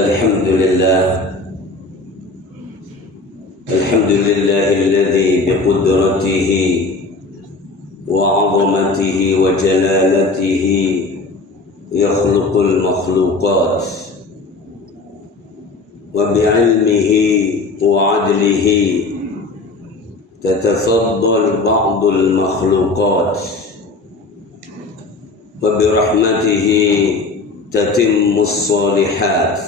الحمد لله الذي بقدرته وعظمته وجلالته يخلق المخلوقات وبعلمه وعدله تتفضل بعض المخلوقات وبرحمته تتم الصالحات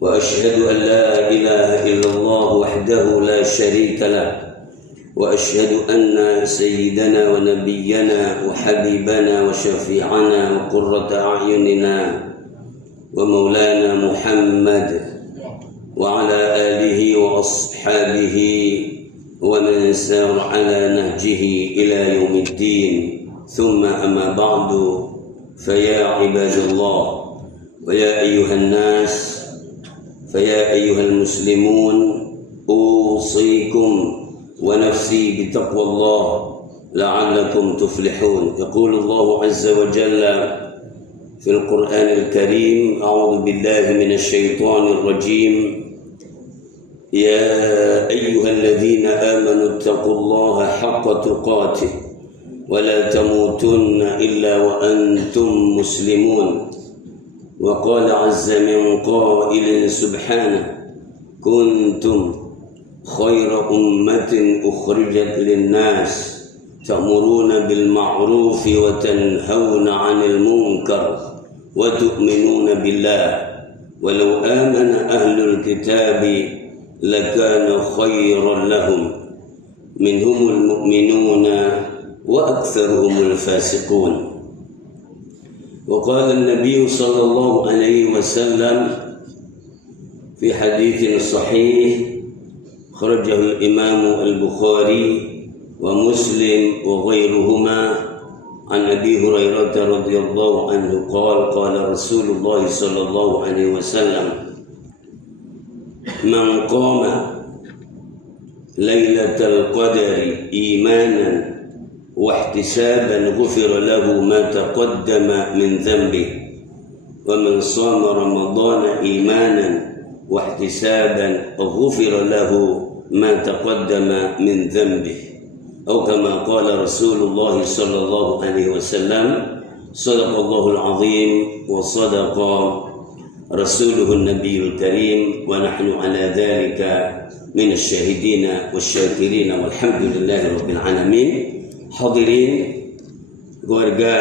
وأشهد أن لا إله إلا الله وحده لا شريك له وأشهد أن سيدنا ونبينا وحبيبنا وشفيعنا وقرة أعيننا ومولانا محمد وعلى آله وأصحابه ومن سار على نهجه إلى يوم الدين ثم أما بعد فيا عباد الله ويا أيها الناس فيا أيها المسلمون أوصيكم ونفسي بتقوى الله لعلكم تفلحون. يقول الله عز وجل في القرآن الكريم: أعوذ بالله من الشيطان الرجيم، يا أيها الذين آمنوا اتقوا الله حق تقاته ولا تموتن إلا وأنتم مسلمون. وقال عز من قائل سبحانه: كنتم خير أمة أخرجت للناس تأمرون بالمعروف وتنهون عن المنكر وتؤمنون بالله ولو آمن أهل الكتاب لكان خيرا لهم منهم المؤمنون وأكثرهم الفاسقون. وقال النبي صلى الله عليه وسلم في حديث صحيح خرجه الإمام البخاري ومسلم وغيرهما عن أبي هريرة رضي الله عنه قال: قال رسول الله صلى الله عليه وسلم: من قام ليلة القدر إيمانا واحتسابا غفر له ما تقدم من ذنبه ومن صام رمضان إيمانا واحتسابا غفر له ما تقدم من ذنبه أو كما قال رسول الله صلى الله عليه وسلم: صدق الله العظيم وصدق رسوله النبي الكريم ونحن على ذلك من الشاهدين والشاكرين والحمد لله رب العالمين. Hadirin keluarga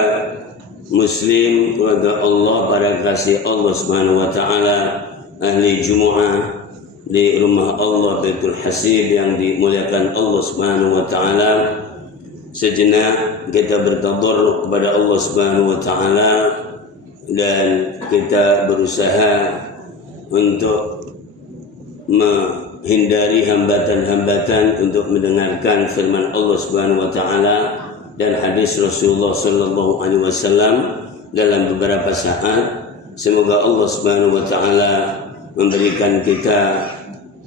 muslim, keluarga Allah, para kasih Allah Subhanahu wa taala, ahli Jumu'ah di rumah Allah Baitul Hasib yang dimuliakan Allah Subhanahu wa taala. Sejenak kita bertadarruk kepada Allah Subhanahu wa taala dan kita berusaha untuk menghindari hambatan-hambatan untuk mendengarkan firman Allah Subhanahu wa taala dan hadis Rasulullah sallallahu alaihi wasallam dalam beberapa saat. Semoga Allah Subhanahu wa taala memberikan kita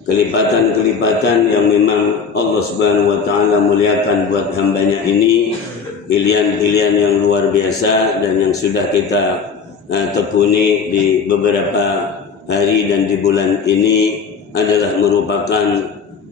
kelipatan-kelipatan yang memang Allah Subhanahu wa taala muliakan buat hambanya ini, pilihan-pilihan yang luar biasa dan yang sudah kita tekuni di beberapa hari dan di bulan ini adalah merupakan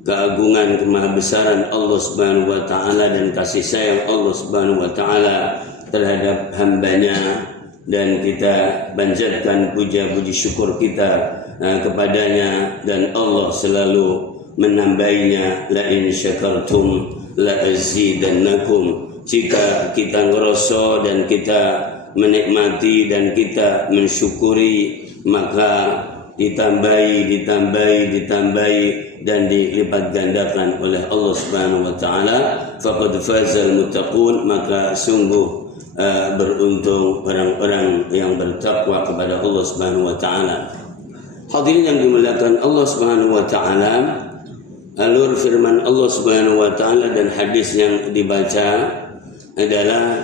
keagungan kemahabesaran Allah Subhanahu wa taala dan kasih sayang Allah Subhanahu wa taala terhadap hambanya, dan kita panjatkan puja-puji syukur kita kepadanya, dan Allah selalu menambahinya. La in syakartum la azidannakum. Jika kita ngerasa dan kita menikmati dan kita mensyukuri, maka ditambahi dan dilipat gandakan oleh Allah Subhanahu wa taala. Faqad fazal muttaqun, maka sungguh beruntung orang-orang yang bertakwa kepada Allah Subhanahu wa taala. Hadirin yang dimuliakan Allah Subhanahu wa taala, alur firman Allah Subhanahu wa taala dan hadis yang dibaca adalah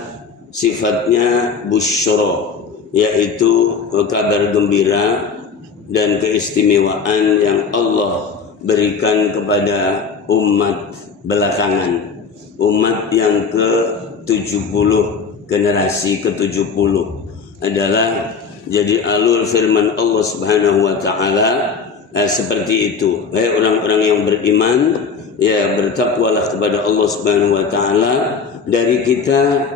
sifatnya busyra, yaitu kabar gembira dan keistimewaan yang Allah berikan kepada umat belakangan, umat yang ke-70, generasi ke-70 adalah Jadi alur firman Allah Subhanahu wa taala seperti itu. Orang-orang yang beriman, ya bertakwalah kepada Allah Subhanahu wa taala. Dari kita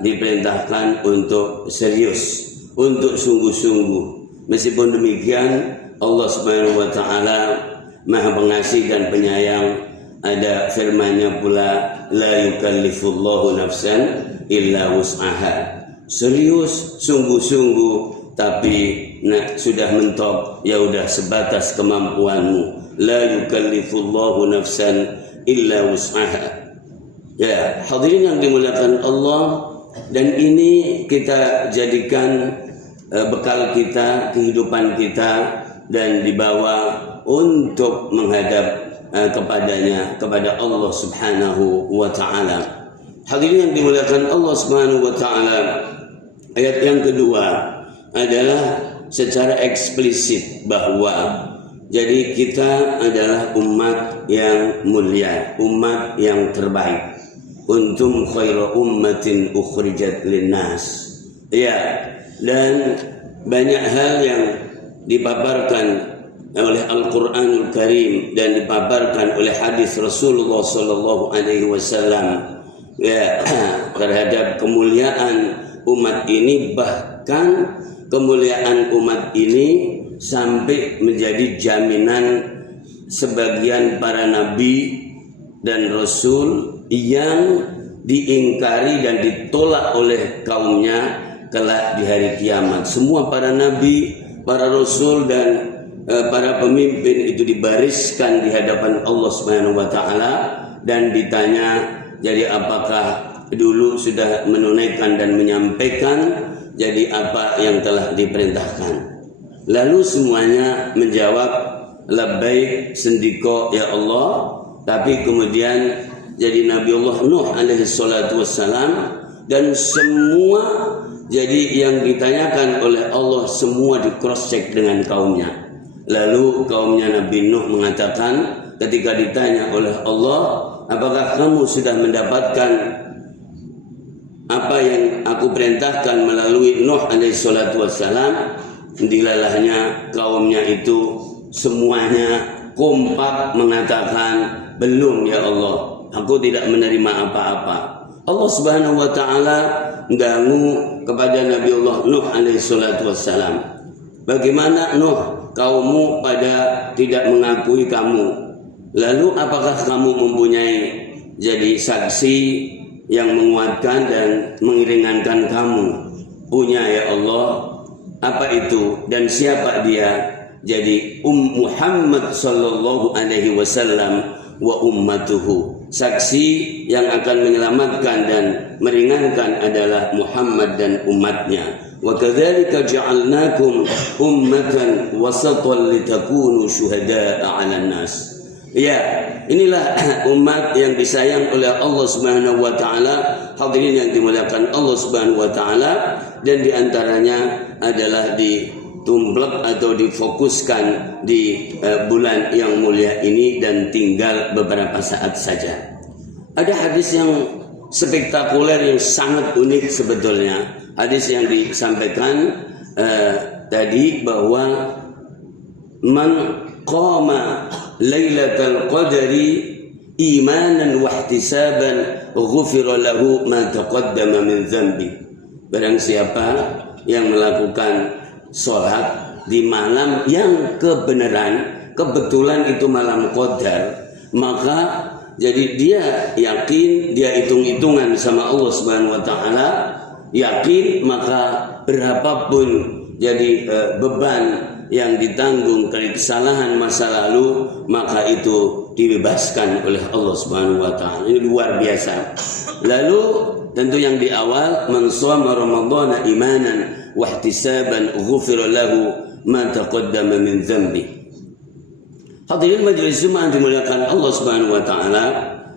diperintahkan untuk serius, untuk sungguh-sungguh. Meskipun demikian, Allah Subhanahu wa taala Maha Pengasih dan Penyayang. Ada firman-Nya pula, la yukallifullahu nafsan illa wus'aha. Serius, sungguh-sungguh, tapi sudah mentok, ya udah sebatas kemampuanmu. La yukallifullahu nafsan illa wus'aha. Ya, hadirin yang dimuliakan Allah, dan ini kita jadikan bekal kita, kehidupan kita, dan dibawa untuk menghadap kepadanya, kepada Allah Subhanahu wa taala. Hadirin yang dimuliakan Allah Subhanahu wa taala, ayat yang kedua adalah secara eksplisit bahwa jadi kita adalah umat yang mulia, umat yang terbaik. Untum khairu ummatin ukhrijat linnas. Ya, dan banyak hal yang dipaparkan oleh Al-Qur'anul Karim dan dipaparkan oleh hadis Rasulullah sallallahu alaihi wasallam, ya, terhadap kemuliaan umat ini. Bahkan kemuliaan umat ini sampai menjadi jaminan sebagian para nabi dan rasul yang diingkari dan ditolak oleh kaumnya kelak di hari kiamat. Semua para nabi, para rasul dan para pemimpin itu dibariskan di hadapan Allah Subhanahu wa taala dan ditanya, jadi apakah dulu sudah menunaikan dan menyampaikan jadi apa yang telah diperintahkan? Lalu semuanya menjawab labbaik sendiko ya Allah. Tapi kemudian jadi Nabi Allah Nuh alaihi salatu wassalam, dan semua jadi yang ditanyakan oleh Allah semua di cross check dengan kaumnya. Lalu kaumnya Nabi Nuh mengatakan ketika ditanya oleh Allah, apakah kamu sudah mendapatkan apa yang aku perintahkan melalui Nuh alaihi salatu wassalam? Dilalahnya kaumnya itu semuanya kompak mengatakan, belum ya Allah, aku tidak menerima apa-apa. Allah Subhanahu wa taala ganggu kepada Nabi Allah Nuh alaihi salatu wassalam. Bagaimana Nuh, kaummu pada tidak mengakui kamu. Lalu apakah kamu mempunyai jadi saksi yang menguatkan dan mengiringankan kamu? Punya ya Allah. Apa itu dan siapa dia? Jadi Muhammad sallallahu alaihi wasallam wa ummatuhu. Saksi yang akan menyelamatkan dan meringankan adalah Muhammad dan umatnya. Wa kadzalika ja'alnakum ummatan wasatan litakunu syuhada'a 'alan nas. Ya, inilah umat yang disayang oleh Allah Subhanahu wa taala. Hadirin yang dimuliakan Allah Subhanahu wa taala, dan diantaranya adalah ditumplek atau difokuskan di bulan yang mulia ini dan tinggal beberapa saat saja. Ada hadis yang spektakuler yang sangat unik sebetulnya. Hadis yang disampaikan tadi bahwa man qama lailatul qadri imanan wa ihtisaban ghufira lahu ma taqaddama min dzambi. Barang siapa yang melakukan sholat di malam yang kebetulan itu malam qadar, maka jadi dia yakin, dia hitung-hitungan sama Allah Subhanahu wa taala, yakin, maka berapapun jadi beban yang ditanggung dari kesalahan masa lalu, maka itu dibebaskan oleh Allah Subhanahu wa taala. Ini luar biasa. Lalu tentu yang di awal, man shoma ramadhana imanan wa ihtisaban ghufira lahu ma taqaddama min dzambi. Hadirin majelis Jumat dimuliakan Allah Subhanahu wa taala,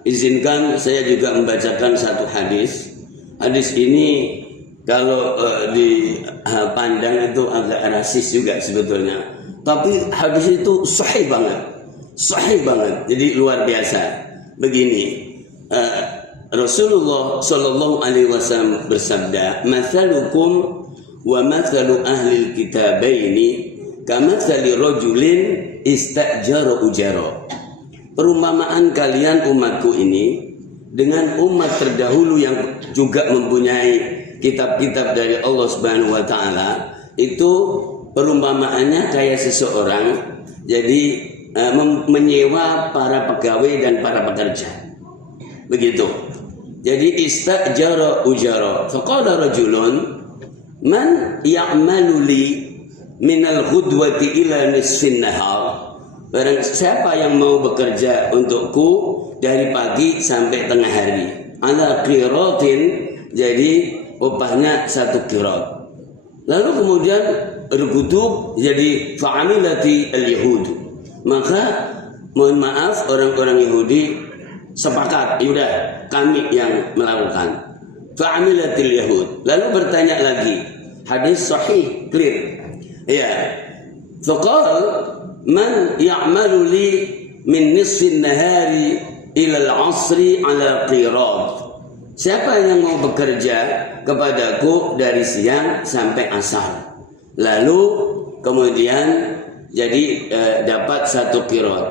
izinkan saya juga membacakan satu hadis. Hadis ini kalau dipandang itu agak rasis juga sebetulnya, tapi hadis itu sahih banget, jadi luar biasa. Begini, Rasulullah Shallallahu Alaihi Wasallam bersabda, "Mathalukum wa mathalu ahlil kitabaini kamathali rajulin istajara ujara. Perumpamaan kalian umatku ini dengan umat terdahulu yang juga mempunyai kitab-kitab dari Allah Subhanahu wa taala, itu perumpamaannya kayak seseorang jadi menyewa para pegawai dan para pekerja. Begitu. Jadi istajara ujara. Faqala rajulun man ya'malu li minal ghudwati ila nisfin nahar. Barang siapa yang mau bekerja untukku dari pagi sampai tengah hari, ala qiratin, jadi upahnya 1 qirat. Lalu kemudian bergudub jadi fa'amilati al-yahud. Maka mohon maaf, orang-orang Yahudi sepakat, yaudah kami yang melakukan. Fa'amilatil yahud. Lalu bertanya lagi, hadis sahih clear. Ya. Faqal man ya'malu li min nisfin nahari ila al-'asri ala qirat. Siapa yang mau bekerja kepadaku dari siang sampai asar. Lalu kemudian jadi dapat 1 qirat.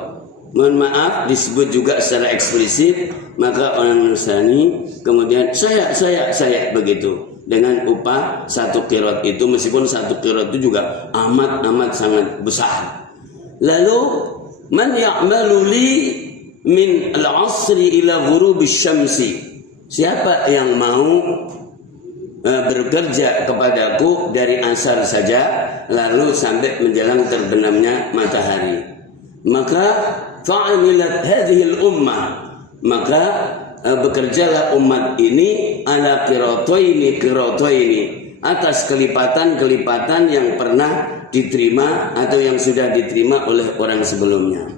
Mohon maaf, disebut juga secara eksplisit, maka orang Nasrani kemudian saya begitu dengan upah 1 qirat itu, meskipun 1 qirat itu juga amat sangat besar. Lalu man ya'malu li min al-'asri ila ghurubisy syamsi. Siapa yang mau bekerja kepadaku dari asar saja lalu sampai menjelang terbenamnya matahari. Maka fa'amilat hadhil ummah, maka bekerjalah umat ini ala qirataini atas kelipatan-kelipatan yang pernah diterima atau yang sudah diterima oleh orang sebelumnya.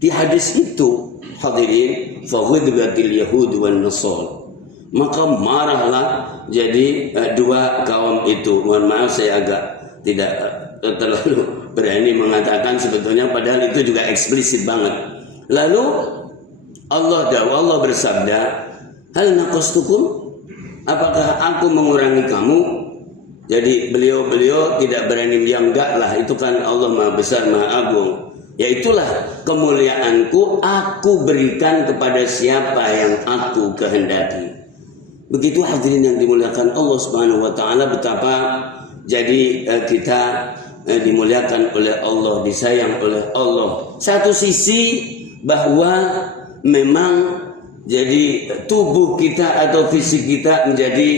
Di hadis itu hadirin, faghadbatil yahud wan nasara, maka marahlah jadi dua kaum itu. Mohon maaf, saya agak tidak terlalu berani mengatakan sebetulnya, padahal itu juga eksplisit banget. Lalu Allah bersabda, hal naqastukum, apakah aku mengurangi kamu? Jadi beliau tidak berani bilang enggak lah, itu kan Allah Maha Besar Maha Agung. Yaitulah kemuliaanku aku berikan kepada siapa yang aku kehendaki. Begitu hadirin yang dimuliakan Allah Subhanahu wa taala, betapa jadi kita dimuliakan oleh Allah, disayang oleh Allah. Satu sisi bahwa memang jadi tubuh kita atau fisik kita menjadi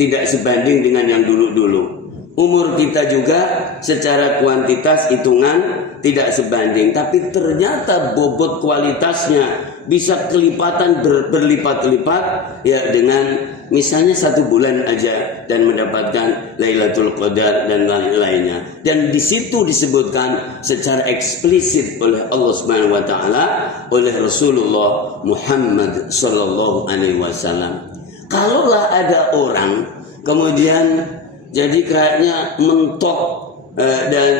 tidak sebanding dengan yang dulu-dulu. Umur kita juga secara kuantitas hitungan tidak sebanding, tapi ternyata bobot kualitasnya bisa kelipatan berlipat-lipat ya, dengan misalnya 1 bulan aja dan mendapatkan Lailatul Qadar dan lain-lainnya. Dan di situ disebutkan secara eksplisit oleh Allah Subhanahu wa taala, oleh Rasulullah Muhammad sallallahu alaihi wasallam. Kalaulah ada orang kemudian jadi kayaknya mentok dan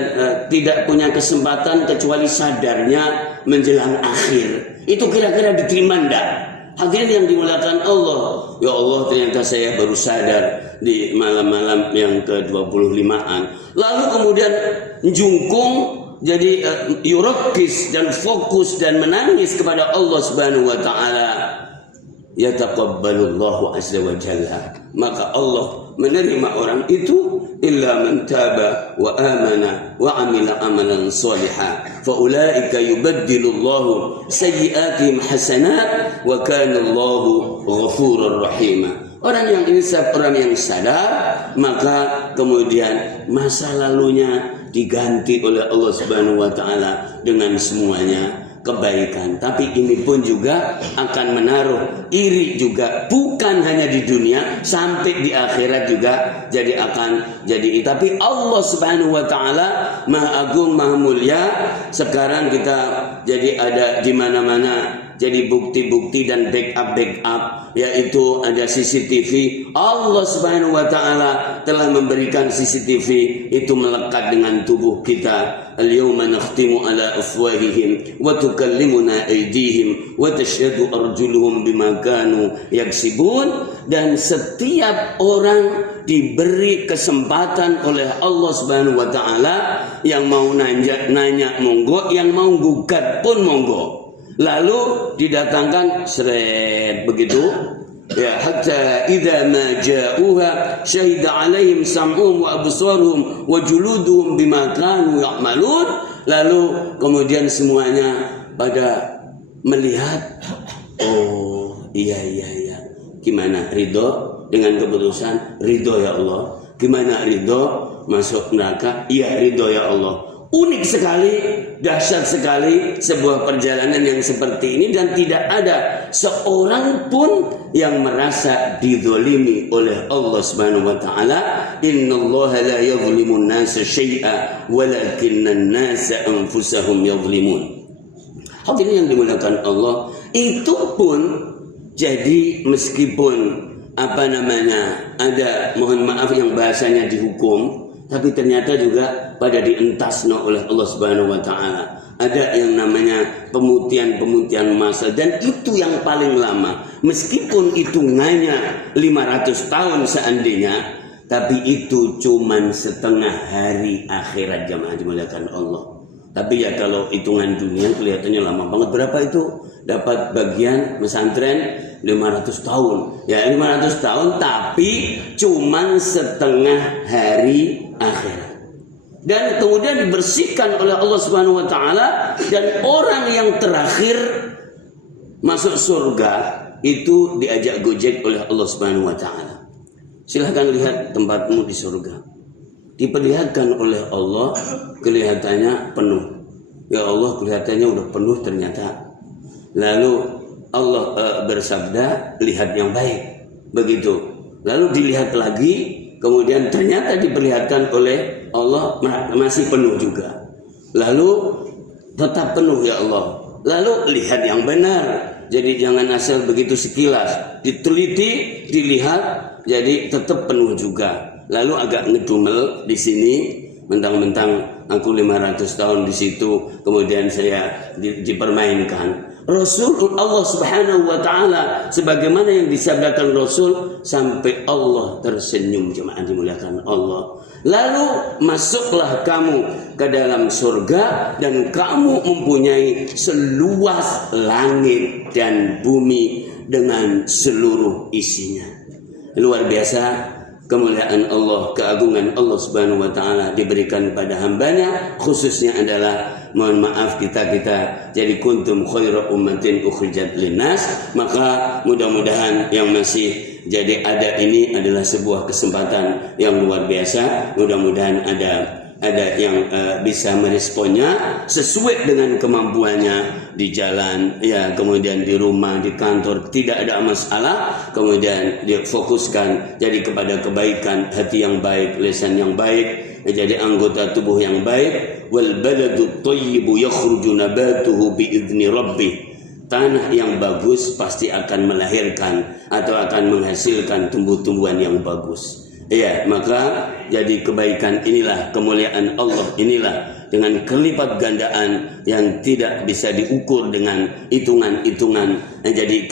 tidak punya kesempatan kecuali sadarnya menjelang akhir, itu kira-kira diterima enggak? Hadirin yang dimuliakan Allah, ya Allah, ternyata saya baru sadar di malam-malam yang ke-25an. Lalu kemudian jungkung jadi yurakis dan fokus dan menangis kepada Allah Subhanahu wa taala. Yataqabbalullahu azza wa jalla, maka Allah menerima orang itu illa man taba wa amana wa amila amalan shalihan fa ulaika yubaddilullahu sayyi'atihim hasanat wa kana Allahu ghafurur rahim. Orang yang insaf, orang yang sadar, maka kemudian masa lalunya diganti oleh Allah Subhanahu wa taala dengan semuanya kebaikan. Tapi ini pun juga akan menaruh iri juga, bukan hanya di dunia, sampai di akhirat juga jadi akan jadi. Tapi Allah Subhanahu wa taala Maha Agung, Maha Mulia. Sekarang kita jadi ada di mana-mana jadi bukti-bukti dan backup, yaitu ada CCTV. Allah Subhanahu wa taala telah memberikan CCTV itu melekat dengan tubuh kita. Al-yawma nakhtimu ala afwahihim wa tukallimuna aydihim wa tashhadu arjuluhum bima kanu yaksibun. Dan setiap orang diberi kesempatan oleh Allah Subhanahu wa taala, yang mau nanya monggo, yang mau gugat pun monggo. Lalu didatangkan seret begitu, ya, hatta idza ma ja'uha syahida 'alaihim sam'uhum wa absaruhum wa juluduhum bima kanu ya'malun. Lalu kemudian semuanya pada melihat, oh iya, gimana ridho dengan keputusan? Ridho ya Allah. Gimana ridho masuk neraka? Iya, ridho ya Allah. Unik sekali, dahsyat sekali sebuah perjalanan yang seperti ini, dan tidak ada seorang pun yang merasa dizalimi oleh Allah Subhanahu wa taala. Innallaha la yadhlimun nasa syai'a walakinnan nasa anfusahum yadhlimun. Hadirin yang dimuliakan Allah, itu pun jadi meskipun ada, mohon maaf yang bahasanya dihukum, tapi ternyata juga pada dientasno oleh Allah Subhanahu wa taala. Ada yang namanya pemutihan massal, dan itu yang paling lama. Meskipun hitungannya 500 tahun seandainya, tapi itu cuman setengah hari akhirat, jamaah dimuliakan Allah. Tapi ya kalau hitungan dunia kelihatannya lama banget. Berapa itu? Dapat bagian pesantren 500 tahun. Ya 500 tahun, tapi cuman setengah hari akhirat. Dan kemudian dibersihkan oleh Allah Subhanahu wa taala, dan orang yang terakhir masuk surga itu diajak gojek oleh Allah Subhanahu wa taala. Silahkan lihat tempatmu di surga. Diperlihatkan oleh Allah, kelihatannya penuh. Ya Allah, kelihatannya udah penuh ternyata. Lalu Allah bersabda, lihat yang baik. Begitu. Lalu dilihat lagi, kemudian ternyata diperlihatkan oleh Allah masih penuh juga. Lalu tetap penuh ya Allah. Lalu lihat yang benar. Jadi jangan asal begitu sekilas. Diteliti, dilihat, jadi tetap penuh juga. Lalu agak ngedumel di sini, mentang-mentang aku 500 tahun di situ, kemudian saya dipermainkan. Rasulullah Subhanahu wa taala sebagaimana yang disabdakan Rasul, sampai Allah tersenyum, jemaah dimuliakan Allah. Lalu masuklah kamu ke dalam surga, dan kamu mempunyai seluas langit dan bumi dengan seluruh isinya. Luar biasa kemuliaan Allah, keagungan Allah Subhanahu wa taala diberikan pada hambanya, khususnya adalah, mohon maaf, kita jadi kuntum khairu ummatin ukhrijat linnas. Maka mudah-mudahan yang masih jadi ada ini adalah sebuah kesempatan yang luar biasa. Mudah-mudahan ada yang bisa meresponnya sesuai dengan kemampuannya di jalan, ya, kemudian di rumah, di kantor, tidak ada masalah. Kemudian dia fokuskan jadi kepada kebaikan, hati yang baik, lisan yang baik, jadi anggota tubuh yang baik. Wal baladu thayyibu yakhruju nabatuhu biidzni rabbih. Tanah yang bagus pasti akan melahirkan atau akan menghasilkan tumbuh-tumbuhan yang bagus. Ya, maka jadi kebaikan inilah, kemuliaan Allah inilah, dengan kelipat gandaan yang tidak bisa diukur dengan hitungan-hitungan. Jadi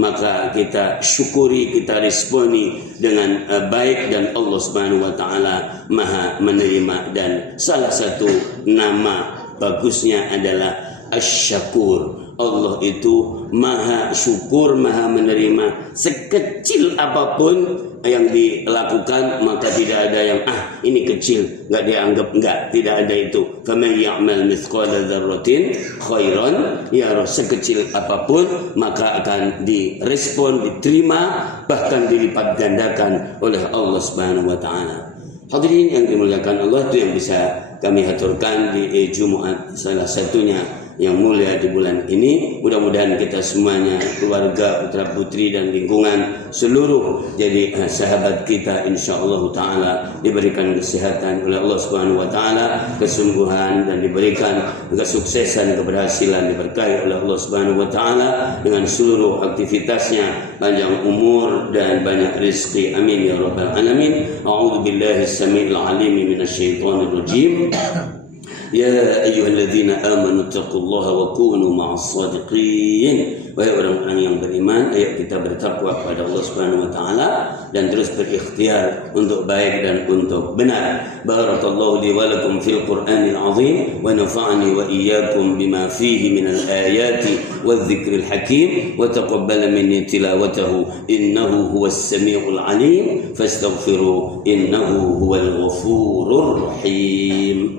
maka kita syukuri, kita responi dengan baik, dan Allah Subhanahu wa taala Maha menerima. Dan salah satu nama bagusnya adalah Asy-Syakur. Allah itu maha syukur, maha menerima. Sekecil apapun yang dilakukan, maka tidak ada yang ini kecil, enggak dianggap, tidak ada itu. Faman ya'mal mithqala dzarratin khairan yarah. Sekecil apapun maka akan direspon, diterima, bahkan dilipat gandakan oleh Allah Subhanahu wa taala. Hadirin yang dimuliakan Allah, itu yang bisa kami haturkan di Jumat, salah satunya yang mulia di bulan ini. Mudah-mudahan kita semuanya, keluarga, putra putri dan lingkungan seluruh jadi sahabat kita, insyaallah taala diberikan kesehatan oleh Allah Subhanahu wa taala, kesungguhan dan diberikan kesuksesan, keberhasilan, diberkahi oleh Allah Subhanahu wa taala dengan seluruh aktivitasnya, panjang umur dan banyak rezeki, amin ya rabbal alamin. A'udzu billahi samiil alim minasyaitonir rajim. Ya ayyuhalladzina amanu taqullaha wa kunu ma'as shadiqin. Wahai orang-orang yang beriman, ayo kita bertakwa kepada Allah Subhanahu wa taala dan terus berikhtiar untuk baik dan untuk benar. Barakallahu li wa lakum fil Qur'anil azim wa nafa'ani wa iyyakum bima fihi minal ayati wadh-dhikril hakim wa taqabbala minni tilawatahu innahu huwas samiul alim fastaghfiru innahu huwal ghafurur rahim.